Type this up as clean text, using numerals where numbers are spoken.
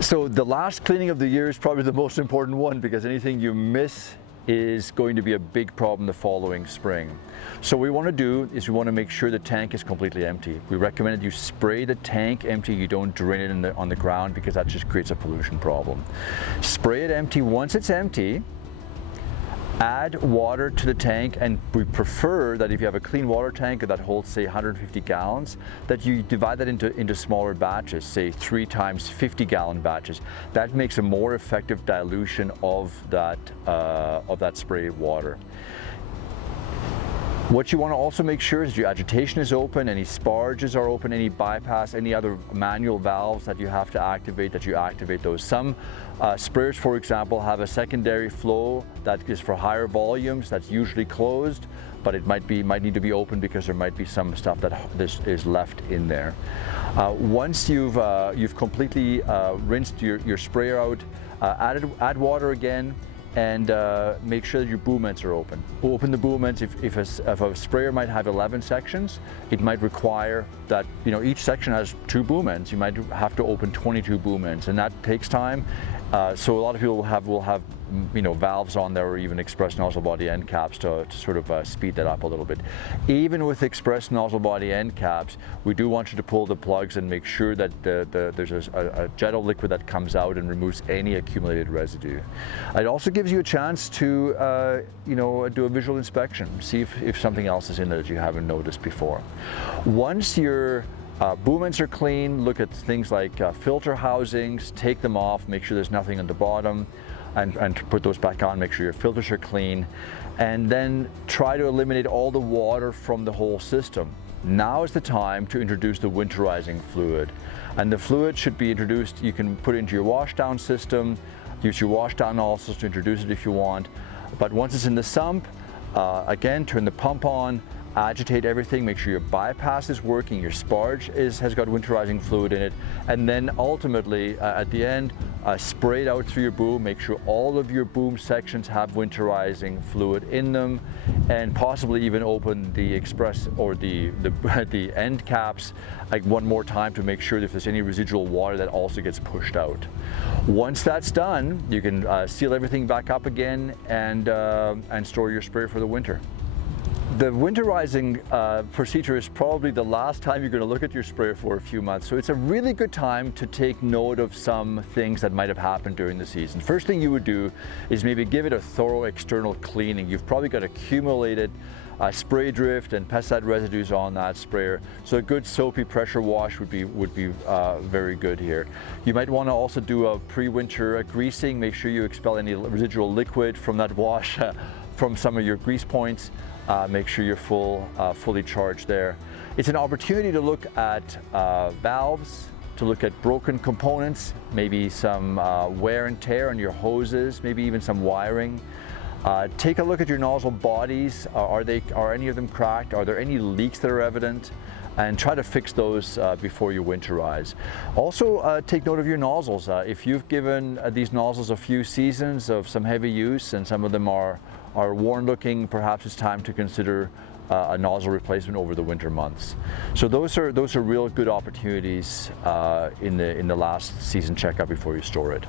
So the last cleaning of the year is probably the most important one, because anything you miss is going to be a big problem the following spring. So what we want to do is we want to make sure the tank is completely empty. We recommend that you spray the tank empty, you don't drain it on the ground, because that just creates a pollution problem. Spray it empty. Once it's empty, add water to the tank, and we prefer that if you have a clean water tank that holds, say, 150 gallons, that you divide that into smaller batches, say 3 times 50-gallon batches. That makes a more effective dilution of that sprayed water. What you want to also make sure is your agitation is open, any sparges are open, any bypass, any other manual valves that you have to activate, that you activate those. Some sprayers, for example, have a secondary flow that is for higher volumes, that's usually closed, but it might need to be open because there might be some stuff that is left in there. Once you've completely rinsed your sprayer out, add water again, and make sure that your boom ends are open. Open the boom ends. If a sprayer might have 11 sections, it might require that, each section has 2 boom ends. You might have to open 22 boom ends, and that takes time. So a lot of people will have valves on there, or even express nozzle body end caps to sort of speed that up a little bit. Even with express nozzle body end caps, we do want you to pull the plugs and make sure that there's a jet of liquid that comes out and removes any accumulated residue. It also gives you a chance to do a visual inspection, see if something else is in there that you haven't noticed before. Once your boom ends are clean, look at things like filter housings, take them off, make sure there's nothing on the bottom, and to put those back on, make sure your filters are clean, and then try to eliminate all the water from the whole system. Now is the time to introduce the winterizing fluid. And the fluid should be introduced, you can put it into your washdown system, use your washdown nozzles to introduce it if you want. But once it's in the sump, again, turn the pump on, agitate everything, make sure your bypass is working, your sparge has got winterizing fluid in it, and then ultimately at the end, spray it out through your boom, make sure all of your boom sections have winterizing fluid in them, and possibly even open the express or the end caps like one more time to make sure that if there's any residual water that also gets pushed out. Once that's done, you can seal everything back up again and store your sprayer for the winter. The winterizing procedure is probably the last time you're going to look at your sprayer for a few months, so it's a really good time to take note of some things that might have happened during the season. First thing you would do is maybe give it a thorough external cleaning. You've probably got accumulated spray drift and pesticide residues on that sprayer, so a good soapy pressure wash would be very good here. You might want to also do a pre-winter greasing. Make sure you expel any residual liquid from that wash from some of your grease points. Make sure you're fully charged there. It's an opportunity to look at valves, to look at broken components, maybe some wear and tear on your hoses, maybe even some wiring. Take a look at your nozzle bodies. Are any of them cracked? Are there any leaks that are evident? And try to fix those before you winterize. Also, take note of your nozzles. If you've given these nozzles a few seasons of some heavy use and some of them are worn looking, perhaps it's time to consider a nozzle replacement over the winter months. So those are real good opportunities in the last season checkup before you store it.